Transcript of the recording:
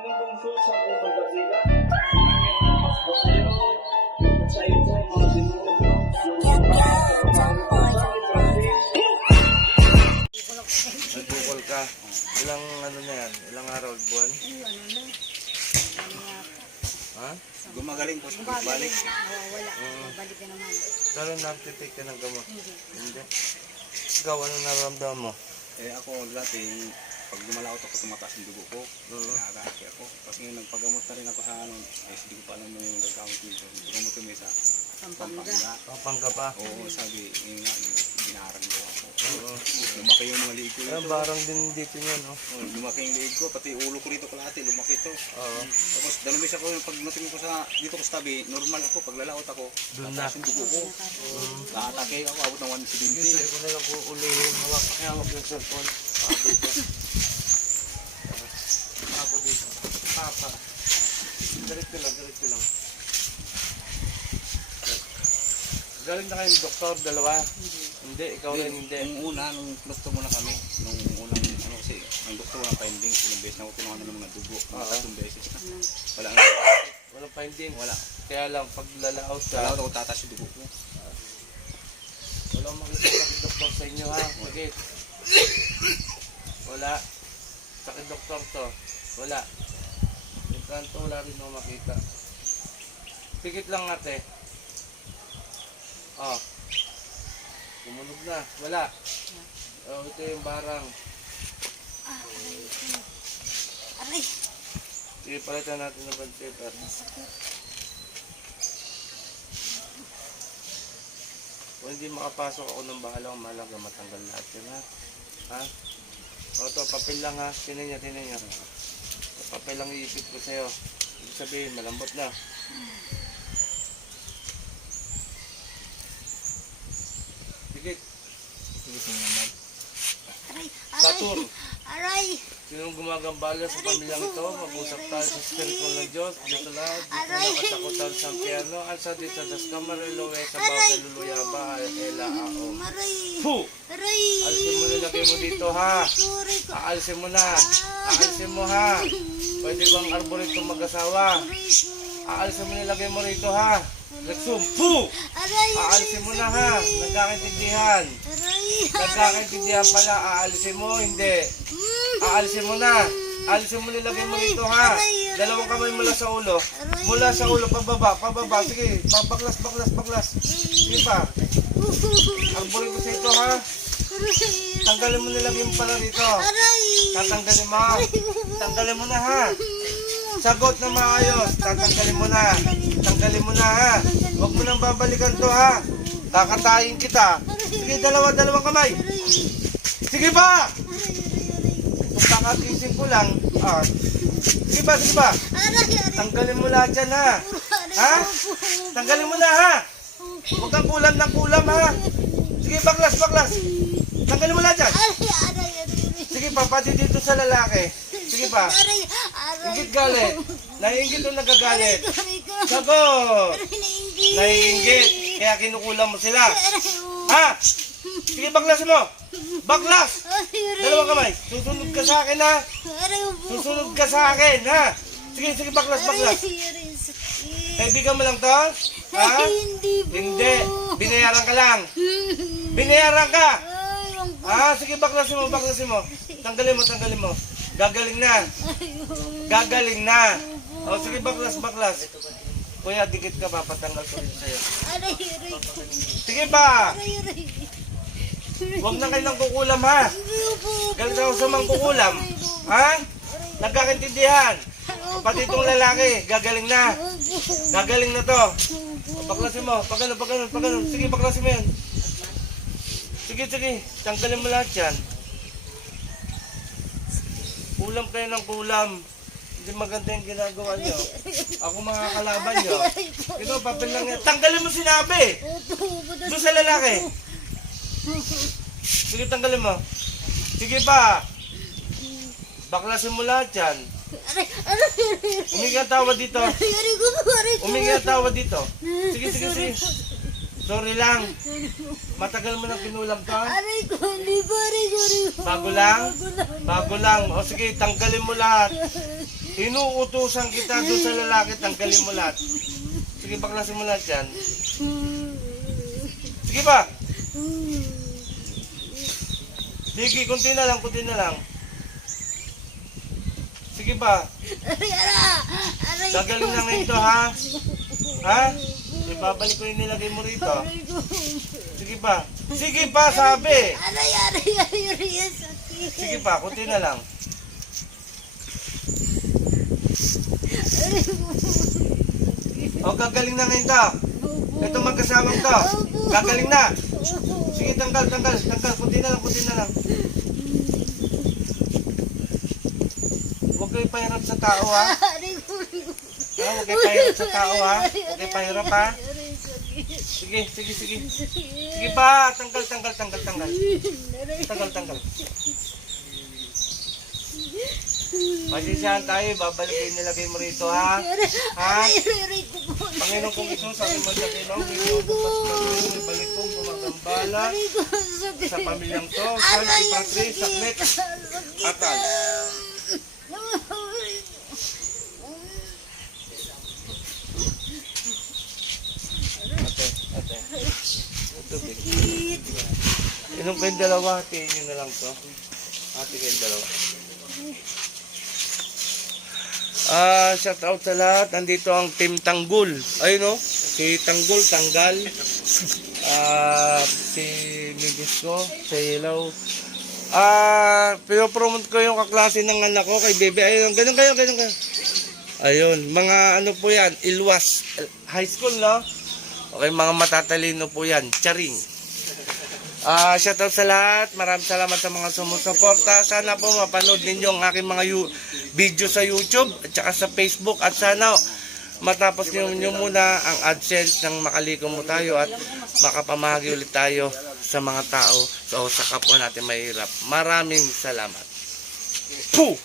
Nagbukol ka. Ilang ano na yan? Ilang araw, buwan? Ha? Gumagaling po siya balik. Wala. Balik ka naman. Pero nagtitake ka ng gamot? Hindi. Ikaw, ano nararamdaman mo? Eh ako dati, pag lumalaot ako, tumataas yung dugo ko. Oo. Nakakaaki ako. Tapos ngayon, nagpagamot na rin ako sa ano, eh, hindi ko pa alam mo yung nagkamot nito. Gamot ko may sa Pampanga. Pampanga. Pa? Oo, sabi, yun nga, binarang ko ako. Oo. Lumaki yung mga liig ko dito. barang din dito yan, oh. Oh, lumaki yung liig ko, pati ulo ko dito kalahati, lumaki to. Oo. Tapos beses ako yung pag natingin ko sa dito ko sa tabi, normal ako, pag lalaot ako, tataas yung dugo ko. Nakatake ako, abot ng 170. Hindi ko na lang uulihin. Hawak, hawak yung cellphone. Papa dito. Papa dito. Papa. Diretso lang, diretso lang. Galing na kayong doktor, dalawa. Hindi, ikaw rin hindi. Nung una, nung doktor muna kami, nung unang, ano kasi, ang doktor walang findings, ilang beses na ako kinuha ng mga dugo, mga Oo. tatlong beses na. Wala nga, Walang finding, wala. Kaya lang, pag lalaot ka, wala ako tataas yung dugo ko. walang makikita ng doktor sa inyo ha. Sakit. Wala. Sakit doktor to. Wala. Kanto, wala rin ako makita. Pikit lang ate. Oh. Tumunog na. Wala. Oh, ito yung barang. Aray. Sige, palitan natin ng band paper. Kung hindi makapasok ako ng bahala, malaga matanggal lahat yun ha. Ha? O ito, papel lang ha. Tinan niya, tinan niya. Papel lang iipit ko sa'yo. Ibig sabihin, malambot na. Sige, Aray. Satur. Aray. Sinong gumagambala sa pamilyang ito, mag-usap tayo sa Espiritu ng Diyos, dito lahat, dito na katakutan sa piano, alsa dito sa kamarilowe, sa bawal luluyaba, ela. Aray. Fu! Alisin mo nilagay mo dito ha. Aalisin mo na. Aalisin mo ha. Pwede bang arborito mag-asawa? Aalisin mo nilagay mo rito ha. Aray. Aalisin mo na ha. Nagkakaintindihan. Nagkakaintindihan pala. Aalisin mo, hindi. Aalisin mo na. Aalisin mo nilagay mo rito ha. Dalawang kamay mula sa ulo. Mula sa ulo, pababa, pababa. Sige, baklas, baklas, baklas. Sige pa. Arborito sa ito ha. Tanggalin mo nilagay mo pala rito. Tatanggalin mo. Tanggalin mo na ha. Sagot na maayos. Tatanggalin mo na. Tanggalin mo na ha. Huwag mo nang babalikan to ha. Kakatayin kita. Sige, dalawa, dalawang kamay. Sige ba? Kakagising ko lang. Ah. Sige ba. Tanggalin mo lahat yan ha. Ha? Tanggalin mo na ha. Huwag kang kulam ng kulam ha. Sige, baklas, baklas. Tanggalin mo lahat yan. Aray. Aray. Aray. Sige pa, pati dito sa lalaki. Sige pa. Ingit galit. Naiingit o nagagalit? Sagot! Naiingit. Kaya kinukulam mo sila. Ha? Sige, baklas mo. Baklas! Dalawang kamay. Susunod ka sa akin, ha? Susunod ka sa akin, ha? Sige, sige, baklas, baklas. Kaibigan mo lang to? Ha? Hindi po. Hindi. Binayaran ka lang. Binayaran ka. Ah, sige, baklasin mo, baklasin mo. Tanggalin mo, tanggalin mo. Gagaling na. Gagaling na. O, sige, baklas, baklas. Kuya, dikit ka, papatanggal ko rin sa'yo. Sige ba? Huwag na kayo nang kukulam, ha? Galit ako sa mga kukulam. Ha? Nagkakintindihan. Pati itong lalaki, gagaling na. Gagaling na to. O, baklasin mo. Pag ano, pag ano. Sige, baklasin mo yan. Sige, sige. Tanggalin mo lahat yan. Kulam kayo ng kulam. Hindi maganda yung ginagawa nyo. Ako mga kalaban nyo. Ito, papel lang yan. Tanggalin mo sinabi! Doon sa lalaki. Sige, tanggalin mo. Sige pa. Baklasin mo lahat yan. Aray. Aray. Aray. Umingi ang tawa dito. Ang tawa dito. Sige, sige, sige. Sorry lang. Matagal mo nang kinulam to. Aray ko. Hindi lang? Bago lang. Bago lang. O sige, tanggalin mo lahat. Inuutusan kita doon sa lalaki, tanggalin mo lahat. Sige, baklasin mo lahat yan. Sige pa. Sige, kunti na lang, kunti na lang. Sige pa. Aray, aray. Aray. Gagaling na ngayon to, ha? Ha? Ibabalik ko yung nilagay mo rito. Sige pa. Sige pa, sabi. Aray, aray, aray, aray, sakit. Sige pa, kunti na lang. O, gagaling na ngayon to. Ito magkasamang to. Gagaling na. Sige, tanggal, tanggal, tanggal. Kunti na lang, kunti na lang. Huwag kayo pahirap sa tao, ha? Ha? Huwag kayo pahirap sa tao, ha? Huwag kayo pahirap, ha? Sige, sige, sige. Sige pa, tanggal, tanggal, tanggal, tanggal. Tanggal, tanggal. Pasisyahan tayo, babalik kayo nilagay mo rito, ha? Ha? Panginoon kong ito, sa aking magkakinong, bigyan ko mas magkakinong, ibalik kong gumagambala sakit. sa pamilyang to, Patris, sakit. Saklit, sakit. Atal. Ate, ate. Big. Inom kayong dalawa, hatiin nyo na lang to. Hati kayong dalawa. Ah, shout out sa lahat. Nandito ang Team Tanggol. Ayun oh, si Tanggol, Tanggal. Ah, si Midisco, si Hilaw. Ah, pinopromote ko yung kaklase ng anak ko kay Bebe. Ayun, ganun kayo, ganun kayo. Ayun, mga ano po yan, Ilwas High School, no? Okay, mga matatalino po yan. Charing. Ah, shoutout sa lahat. Maraming salamat sa mga sumusuporta. Sana po mapanood ninyo ang aking mga video sa YouTube at saka sa Facebook at sana matapos niyo nyo muna ang AdSense nang makaliko mo tayo at makapamahagi ulit tayo sa mga tao so, sa kapwa natin mahirap. Maraming salamat. Puh!